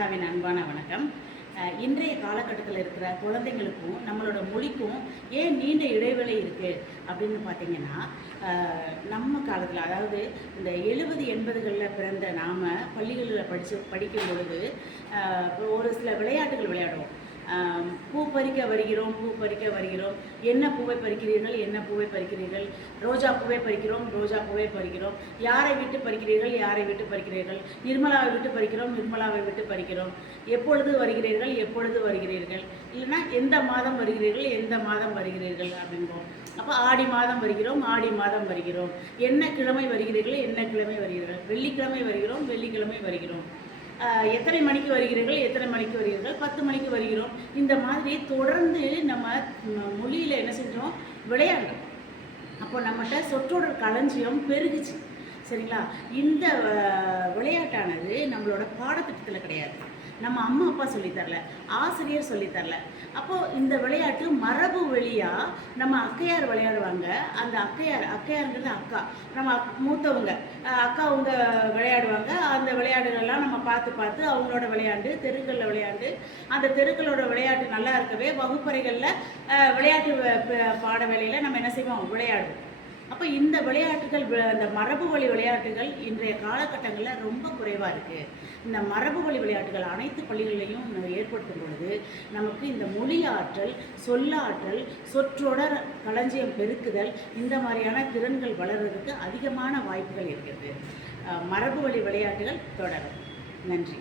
அனகாவின் அன்பான வணக்கம். இன்றைய காலகட்டத்தில் இருக்கிற குழந்தைங்களுக்கும் நம்மளோட மொழிக்கும் ஏன் நீண்ட இடைவெளி இருக்குது அப்படின்னு பார்த்தீங்கன்னா, நம்ம காலத்தில் அதாவது இந்த 70 80களில் பிறந்த நாம் பள்ளிகளில் படிக்கும் பொழுது ஒரு சில விளையாட்டுகள் விளையாடுவோம். பூ பறிக்க வருகிறோம், பூ பறிக்க வருகிறோம், என்ன பூவை பறிக்கிறீர்கள், என்ன பூவை பறிக்கிறீர்கள், ரோஜா பூவை பறிக்கிறோம், ரோஜா பூவை பறிக்கிறோம், யாரை விட்டு பறிக்கிறீர்கள், யாரை விட்டு பறிக்கிறீர்கள், நிர்மலாவை விட்டு பறிக்கிறோம், நிர்மலாவை விட்டு பறிக்கிறோம், எப்பொழுது வருகிறீர்கள், எப்பொழுது வருகிறீர்கள், இல்லைன்னா எந்த மாதம் வருகிறீர்கள், எந்த மாதம் வருகிறீர்கள் அப்படின்போம். அப்போ ஆடி மாதம் வருகிறோம், ஆடி மாதம் வருகிறோம், என்ன கிழமை வருகிறீர்கள், என்ன கிழமை வருகிறீர்கள், வெள்ளிக்கிழமை வருகிறோம், வெள்ளிக்கிழமை வருகிறோம், எத்தனை மணிக்கு வருகிறீர்கள், எத்தனை மணிக்கு வருகிறீர்கள், 10 மணிக்கு வருகிறோம். இந்த மாதிரி தொடர்ந்து நம்ம மொழியில் என்ன செஞ்சோம், விளையாண்டோம். அப்போ நம்மகிட்ட சொற்றொடர் களஞ்சியம் பெருகுச்சு. சரிங்களா? இந்த விளையாட்டானது நம்மளோட பாடத்திட்டத்தில் கிடையாது, நம்ம அம்மா அப்பா சொல்லித்தரல, ஆசிரியர் சொல்லித்தரல. அப்போது இந்த விளையாட்டு மரபு வழியாக நம்ம அக்கையார் விளையாடுவாங்க. அந்த அக்கையாருங்கிறது அக்கா, நம்ம மூத்தவங்க அக்காவங்க விளையாடுவாங்க. அந்த விளையாடுகள்லாம் நம்ம பார்த்து அவங்களோட விளையாண்டு தெருக்களில் விளையாண்டு, அந்த தெருக்களோட விளையாட்டு நல்லா இருக்கவே வகுப்பறைகளில் விளையாட்டு பாட வேலையில் நம்ம என்ன செய்வோம், விளையாடுவோம். அப்போ இந்த விளையாட்டுகள், இந்த மரபு வழி விளையாட்டுகள் இன்றைய காலகட்டங்களில் ரொம்ப குறைவாக இருக்குது. இந்த மரபு வழி விளையாட்டுகள் அனைத்து பள்ளிகளிலையும் ஏற்படுத்தும் பொழுது நமக்கு இந்த மொழி ஆற்றல், சொல்லாற்றல், சொற்றொடர் களஞ்சியம் பெருக்குதல், இந்த மாதிரியான திறன்கள் வளர்கிறதுக்கு அதிகமான வாய்ப்புகள் இருக்கிறது. மரபு வழி விளையாட்டுகள் தொடரும். நன்றி.